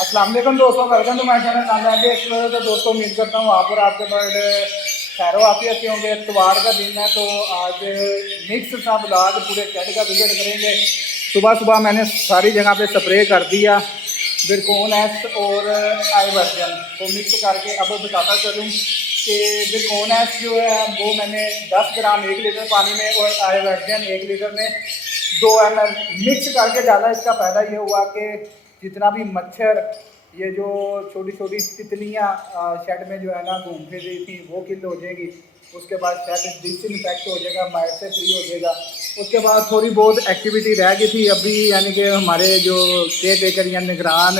अस्सलाम वालेकुम दोस्तों, वेलकम टू माय चैनल कामयाबी एक्सप्लोरर। तो दोस्तों उम्मीद करता हूँ आप और आपके बर्ड खैरो आफियत के होंगे। इतवार का दिन है तो आज मिक्स सा ब्लॉग पूरे शेड का विजिट करेंगे। सुबह सुबह मैंने सारी जगह पे स्प्रे कर दिया बिरकोन एस और आई वर्जन तो मिक्स करके। अब बताता चलूँ कि बिरकोन एस जो है वो मैंने 10 ग्राम 1 लीटर पानी में और आई वर्जन 1 लीटर में 2 ml मिक्स करके डाला। इसका फ़ायदा ये हुआ कि जितना भी मच्छर, ये जो छोटी छोटी तितलियाँ शेड में जो है ना घूम फिर रही थी वो किल हो जाएगी। उसके बाद शेड डिसइंफेक्ट हो जाएगा, माइट से फ्री हो जाएगा। उसके बाद थोड़ी बहुत एक्टिविटी रह गई थी अभी, यानी कि हमारे जो केयर टेकर या निगरान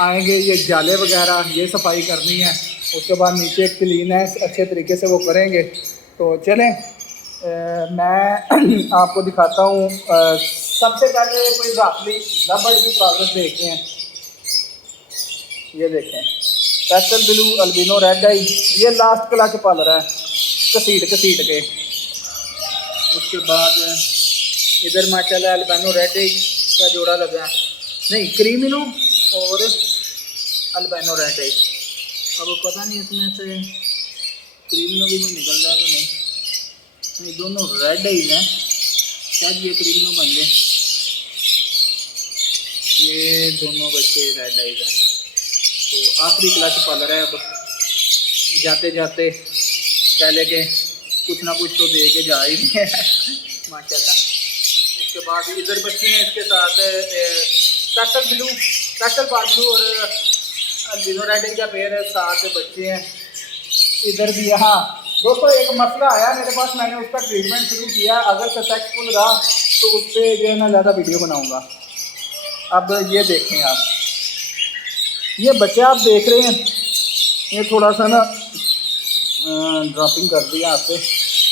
आएंगे, ये जाले वगैरह ये सफाई करनी है। उसके बाद नीचे क्लीनेस अच्छे तरीके से वो करेंगे। तो चलें मैं आपको दिखाता हूँ। सबसे पहले कोई राफली लबर्ड की प्रोग्रेस देखते हैं। ये देखें पेस्टल ब्लू अल्बिनो रेड आई, ये लास्ट क्लच पल रहा है घसीट के। उसके बाद इधर माशाल्लाह अल्बिनो रेड आई का जोड़ा लगा है, नहीं क्रीमिनो और अल्बिनो रेड आई। अब पता नहीं इसमें से क्रीमिनो भी निकल रहा है तो नहीं, दोनों रेड आई हैं। शायद ये क्रीमिनो बन गए, ये दोनों बच्चे रेड आई हैं। तो आखिरी क्लच पल रहा है। अब जाते जाते पहले के कुछ ना कुछ तो दे के जा ही है माशाल्लाह। उसके बाद इधर बच्चे हैं, इसके साथ पेस्टल ब्लू और अल्बिनो रेड का पेयर है, 7 बच्चे हैं इधर भी। हाँ दोस्तों, एक मसला आया मेरे पास, मैंने उसका ट्रीटमेंट शुरू किया। अगर सक्सेसफुल रहा तो उस पर जो है मैं ज़्यादा वीडियो बनाऊंगा। अब ये देखें आप, ये बच्चे आप देख रहे हैं, ये थोड़ा सा ना ड्रॉपिंग कर दिया आपसे।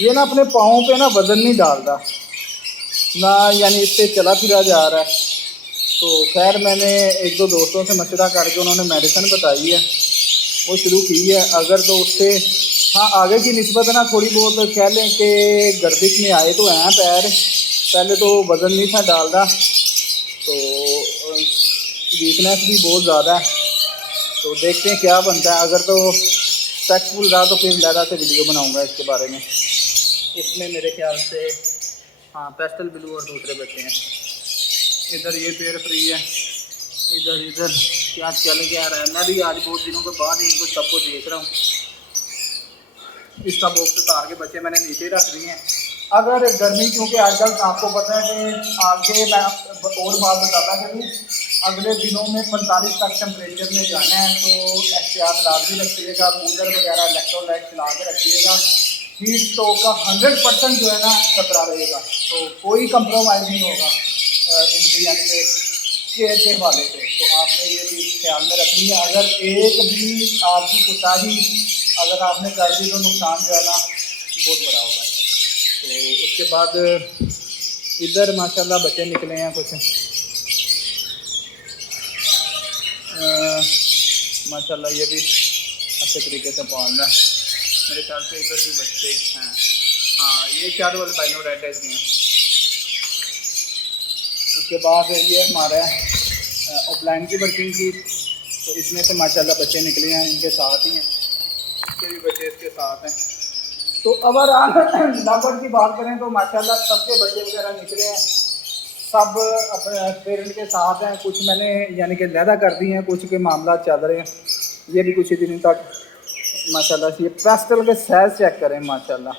ये ना अपने पाँव पे ना वज़न नहीं डालता ना, यानी इससे चला फिरा जा रहा है। तो खैर मैंने 1-2 दोस्तों से मशवरा करके उन्होंने मेडिसिन बताई है, वो शुरू की है। अगर तो उससे हाँ आगे की निस्बत ना थोड़ी बहुत कह लें कि गर्दिश में आए तो हैं पैर, पहले तो वज़न नहीं था डाल रहा, तो वीकनेस भी बहुत ज़्यादा है। तो देखते हैं क्या बनता है। अगर तो सक्सेसफुल रहा तो फिर ज़्यादा से वीडियो बनाऊंगा इसके बारे में। इसमें मेरे ख्याल से हाँ पेस्टल ब्लू और दूसरे बच्चे हैं। इधर ये पेड़ फ्री है, इधर क्या चल क्या रहा है। मैं भी आज बहुत दिनों के बाद इनको सबको देख रहा हूँ। इसका बॉक्स उतार के बच्चे मैंने नीचे रख दिए हैं। अगर गर्मी, क्योंकि आजकल आपको पता है कि आगे मैं और बात बताता चलूँ, अगले दिनों में 45 तक टेम्परेचर में जाना है तो एहतियात लाजमी रखिएगा। कूलर वगैरह इलेक्ट्रोलाइट चला के रखिएगा। हीट स्ट्रोक का 100% जो है ना खतरा रहेगा, तो कोई कंप्रोमाइज़ नहीं होगा इनकी यानी कि केयर के हवाले से। तो आपने ये चीज़ ख्याल में रखनी है। अगर एक भी आपकी कोताही अगर आपने कर दी तो नुकसान जो है ना बहुत बड़ा होगा। तो उसके बाद इधर माशाल्लाह बच्चे निकले हैं कुछ, माशाल्लाह ये भी अच्छे तरीके से पाल रहा है। मेरे ख्याल से इधर भी बच्चे हैं। हाँ ये 4 वाले अल्बिनो रेड आई हैं। उसके बाद ये हमारा ऑफलाइन की वर्किंग की, तो इसमें से माशाल्लाह बच्चे निकले हैं, इनके साथ ही हैं, इसके भी बच्चे इसके साथ हैं। तो अगर आप लबर्ड की बात करें तो माशाल्लाह सबके बच्चे वगैरह निकले हैं, सब अपने पेरेंट के साथ हैं। कुछ मैंने यानी कि लैदा कर दी हैं, कुछ के मामला चल रहे हैं। ये भी कुछ ही दिन तक माशाल्लाह। ये पेस्टल के साइज चेक करें माशाल्लाह।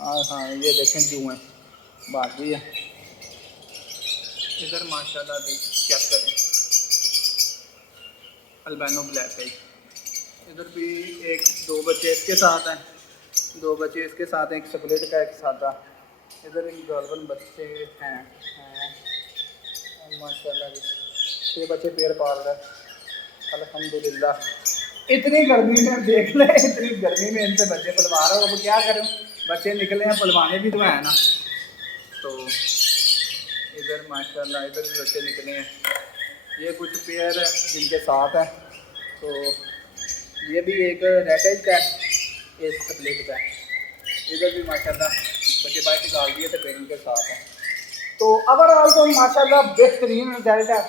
हाँ ये देखें जुएँ बाकी है। इधर माशाल्लाह चेक करें अल्बिनो ब्लैक है। इधर भी 1-2 बच्चे इसके साथ हैं, 2 बच्चे इसके साथ हैं, एक स्प्लिट का एक सादा। इधर एक गर्वन बच्चे हैं माशाल्लाह। ये बच्चे पेड़ पाल रहे हैं अल्हम्दुलिल्लाह। इतनी गर्मी में देख लें, इतनी गर्मी में इनसे बच्चे पलवा रहे हो। अब क्या करूं, बच्चे निकले हैं, पलवाने भी तो है ना। तो इधर माशाल्लाह इधर भी बच्चे निकले हैं। ये कुछ पेयर जिनके साथ हैं, तो ये भी एक रेड का है, एक स्प्लिट का है। इधर भी माशाल्लाह बच्चे बाइक निकाल दिए थे पेरेंट के साथ हैं। तो ओवरऑल तो माशाल्लाह बेहतरीन रिजल्ट है।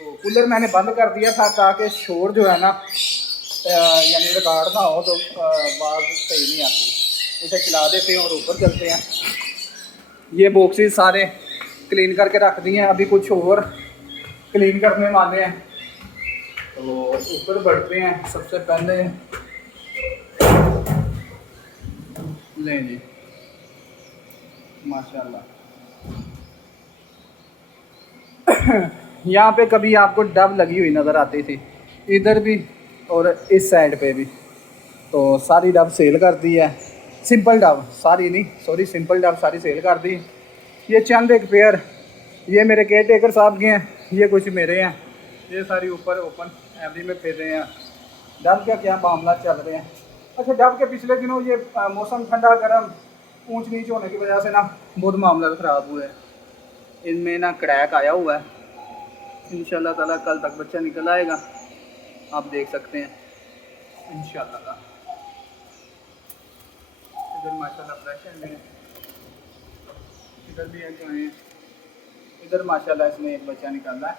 तो कूलर मैंने बंद कर दिया था ताकि शोर जो है ना यानी रिकॉर्ड ना हो तो आवाज़ सही नहीं आती। इसे चला देते हैं और ऊपर चलते हैं। ये बॉक्सेस सारे क्लीन करके रख दिए हैं, अभी कुछ और क्लीन करने वाले हैं। तो ऊपर बढ़ते हैं। सबसे पहले लें जी, माशाल्लाह यहाँ पे कभी आपको डब लगी हुई नज़र आती थी, इधर भी और इस साइड पे भी। तो सारी डब सेल कर दी है, सिंपल डब सारी नहीं, सॉरी सिंपल डब सारी सेल कर दी। ये चंद एक पेयर ये मेरे केयर टेकर साहब के हैं, ये कुछ मेरे हैं। ये सारी ऊपर ओपन एवरी में फिर रहे हैं। डब का क्या मामला चल रहे हैं। अच्छा, डब के पिछले दिनों ये मौसम ठंडा गर्म ऊंच नीच होने की वजह से ना बहुत मामला ख़राब हुआ है। इनमें ना क्रैक आया हुआ है, इंशाल्लाह ताला कल तक बच्चा निकल आएगा, आप देख सकते हैं इंशाल्लाह ताला। इधर माशाल्लाह फ्रेश है, इधर भी एक है, इधर माशाल्लाह इसमें एक बच्चा निकल रहा है।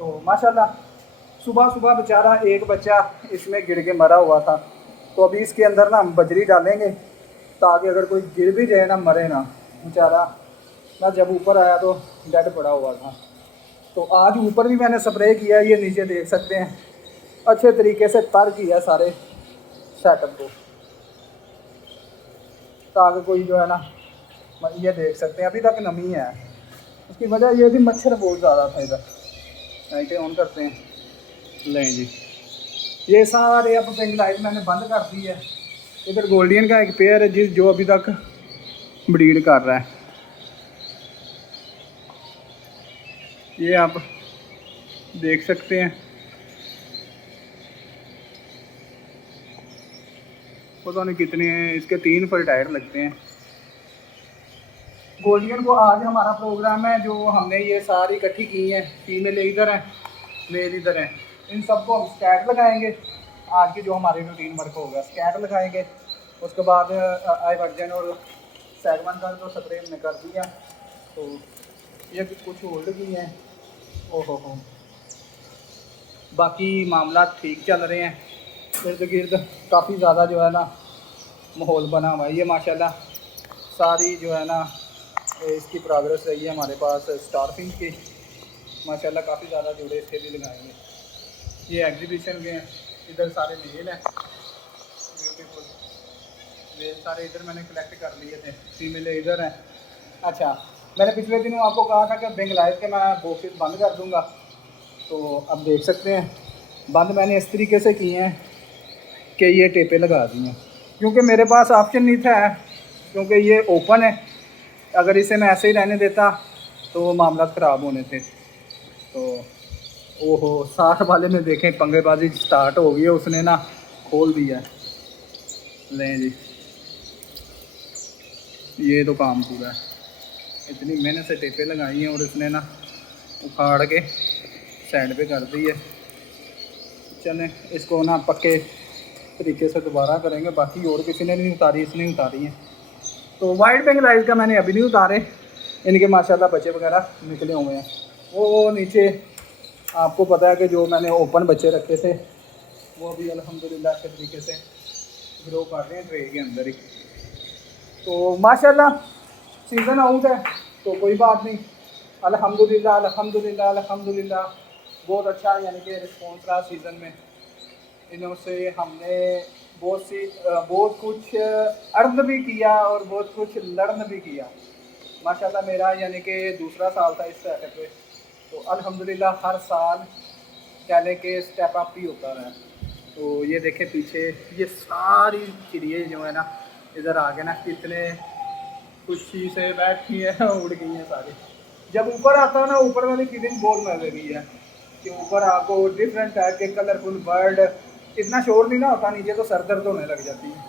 तो माशाल्लाह सुबह सुबह बेचारा एक बच्चा इसमें गिर के मरा हुआ था। तो अभी इसके अंदर ना हम बजरी डालेंगे ताकि अगर कोई गिर भी जाए ना मरे ना बेचारा। ना जब ऊपर आया तो डेड पड़ा हुआ था। तो आज ऊपर भी मैंने स्प्रे किया, ये नीचे देख सकते हैं अच्छे तरीके से तर किया सारे सेटअप को, ताकि कोई जो है ना, ये देख सकते हैं अभी तक नमी है। उसकी वजह ये थी मच्छर बहुत ज़्यादा था। इधर लाइटें ऑन करते हैं, लें जी, ये सारे अब पिंक लाइट मैंने बंद कर दी है। इधर गोल्डियन का एक पेयर है जो अभी तक ब्रीड कर रहा है। ये आप देख सकते हैं, पता नहीं कितने हैं, इसके 3 फर्टाइल लगते हैं। गोल्डियन को आज हमारा प्रोग्राम है, जो हमने ये सारी इकट्ठी की हैं, फीमेल इधर हैं मेल इधर हैं, इन सबको हम स्कैट लगाएंगे। आज की जो हमारी रूटीन वर्क होगा स्कैट लगाएंगे। उसके बाद आई वर्जन और सैगवन का तो स्प्रे हमने कर दिया। तो ये कुछ होल्ड की हैं, ओहो हो, बाकी मामला ठीक चल रहे हैं। इर्द गिर्द काफ़ी ज़्यादा जो है ना माहौल बना हुआ है। ये माशाल्लाह सारी जो है ना इसकी प्रोग्रेस रही है हमारे पास स्टारफिश की, माशाल्लाह काफ़ी ज़्यादा जोड़े इसके भी लगाएंगे। ये एग्जीबिशन के हैं, इधर सारे मेल हैं, ब्यूटीफुल मेल सारे इधर मैंने कलेक्ट कर लिए थे, फीमेल इधर हैं। अच्छा, मैंने पिछले दिनों आपको कहा था कि बिंग लाइट के मैं बॉक्सेस बंद कर दूंगा। तो अब देख सकते हैं बंद मैंने इस तरीके से किए हैं कि ये टेपे लगा दी हैं, क्योंकि मेरे पास ऑप्शन नहीं था, क्योंकि ये ओपन है। अगर इसे मैं ऐसे ही रहने देता तो मामला ख़राब होने थे। तो ओहो, 60 वाले में देखें पंगेबाजी स्टार्ट हो गई है, उसने ना खोल दिया है। लें जी, ये तो काम पूरा है। इतनी मेहनत से टेपे लगाई हैं और इसने ना उखाड़ के साइड पे कर दी है। चलें इसको ना पक्के तरीके से दोबारा करेंगे। बाकी और किसी ने नहीं उतारी, इसने उतारी है। तो वाइट बेंगल आइज का मैंने अभी नहीं उतारे, इनके माशाल्लाह बच्चे वगैरह निकले हुए हैं। वो नीचे आपको पता है कि जो मैंने ओपन बच्चे रखे थे वो भी अल्हम्दुलिल्लाह अच्छे तरीके से ग्रो कर रहे हैं ट्रे के अंदर ही। तो माशाल्लाह सीज़न आउट है तो कोई बात नहीं, अल्हम्दुलिल्लाह अल्हम्दुलिल्लाह अल्हम्दुलिल्लाह बहुत अच्छा यानी कि रिस्पॉन्स रहा सीज़न में। इन्हों से हमने बहुत कुछ अर्न भी किया और बहुत कुछ लर्न भी किया। माशाल्लाह मेरा यानी कि दूसरा साल था इस सेटअप पे। तो अल्हम्दुलिल्लाह हर साल कह लें कि स्टेप अप ही होता रहा। तो ये देखें पीछे ये सारी चिड़िया जो है ना इधर आगे ना कितने खुशी से बैठी है उड़ गई हैं सारी। जब ऊपर आता है ना, ऊपर वाली फीलिंग बहुत मजे की है कि ऊपर आपको डिफरेंट टाइप के कलरफुल बर्ड, इतना शोर नहीं ना होता, नीचे तो सर दर्द होने लग जाती है।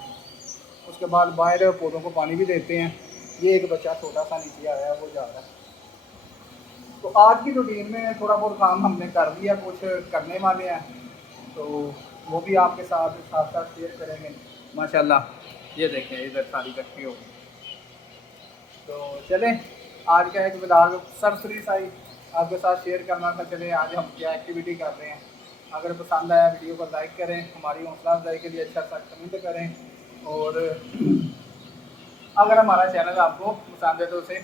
उसके बाद बाहर पौधों को पानी भी देते हैं। ये एक बच्चा छोटा सा नीचे आया है, वो जा रहा है। तो आज की रूटीन में थोड़ा बहुत काम हमने कर लिया, कुछ करने वाले हैं, तो वो भी आपके साथ साथ साथ शेयर करेंगे। माशाल्लाह ये देखें इधर सारी इकट्ठी हो गई। तो चलें आज का एक व्लॉग सरसरी साई आपके साथ शेयर करना था। चले आज हम क्या एक्टिविटी कर रहे हैं। अगर पसंद आया वीडियो को लाइक करें, हमारी हौसला अफजाई के लिए अच्छा सा कमेंट करें, और अगर हमारा चैनल आपको पसंद है तो उसे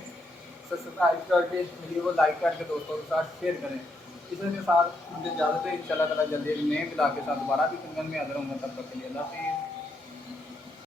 सब्सक्राइब करके वीडियो को लाइक करके दोस्तों के साथ शेयर करें। इसके साथ मुझे इजाज़त है। इंशाल्लाह ताला जल्दी एक नए ब्लॉग के साथ दोबारा भी खिदमत में हाज़िर होंगे। तब तक के लिए अल्लाह हाफ़िज़।